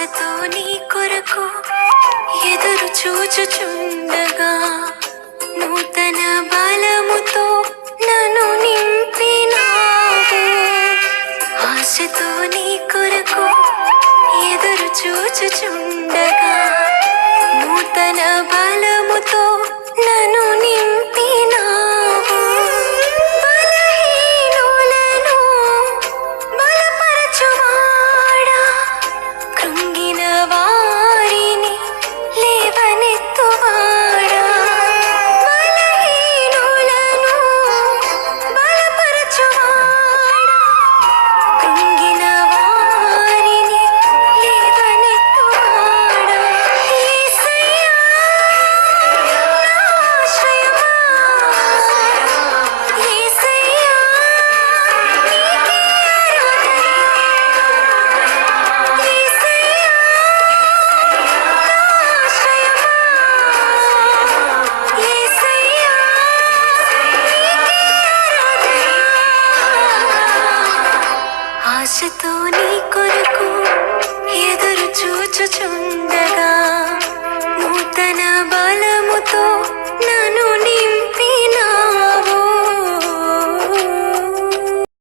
ఆశతో నీ కొరకు ఎదురు చూచుచుండగా నూతన బలముతో నన్ను నింపినావు. ఆశతో నీ కొరకు ఎదురు చూచుచుండగా నూతన బలముతో నన్ను నింపినావు. బలహీనులను బలపరచువాడా, కృంగిన వారిని లేవనెత్తువాడా. బలహీనులను బలపరచువాడా, కృంగిన వారిని లేవనెత్తువాడా. యేసయ్యా నా ఆశ్రయమా, యేసయ్యా నీకే ఆరాధన. యేసయ్యా ఆశతో నీ కొరకు ఎదురు చూచుచుండగా